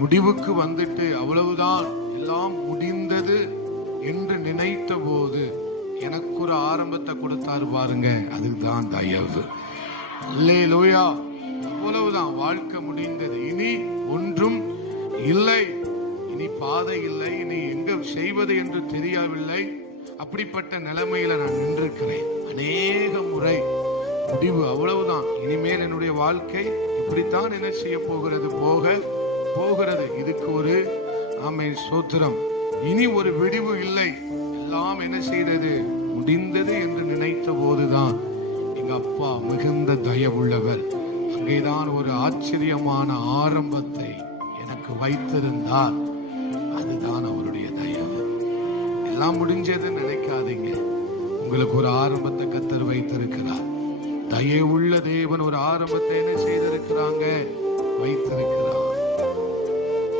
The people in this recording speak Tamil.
முடிவுக்கு வந்துட்டு அவ்வளவுதான் எல்லாம் முடிந்தது என்று நினைத்த போது எனக்கு ஒரு ஆரம்பத்தை கொடுத்தாரு பாருங்க, அதுதான் தயவு. அல்லேலூயா. அவ்வளவுதான், வாழ்க்கை முடிந்தது, இனி ஒன்றும் இல்லை, இனி பாதை இல்லை, இனி எங்க செய்வது என்று தெரியவில்லை. அப்படிப்பட்ட நிலைமையில நான் நின்றிருக்கிறேன் அநேக முறை. முடிவு அவ்வளவுதான், இனிமேல் என்னுடைய வாழ்க்கை இப்படித்தான் என்ன செய்ய போகிறது, போகிறது. இதுக்கு ஒரு ஆமென் ஸ்தோத்திரம். இனி ஒரு விடிவு இல்லை, எல்லாம் என்ன செய்தது, முடிந்தது என்று நினைத்த போதுதான் எங்க அப்பா மிகுந்த தயவுள்ளவர். அங்கேதான் ஒரு ஆச்சரியமான ஆரம்பத்தை எனக்கு வைத்திருந்தார். அதுதான் அவருடைய தயவு. எல்லாம் முடிஞ்சதுன்னு நினைக்காதீங்க, உங்களுக்கு ஒரு ஆரம்பத்தை கர்த்தர் வைத்திருக்கிறார். தயவுள்ள தேவன் ஒரு ஆரம்பத்தை என்ன செய்திருக்கிறாங்க, வைத்திருக்கிறார்.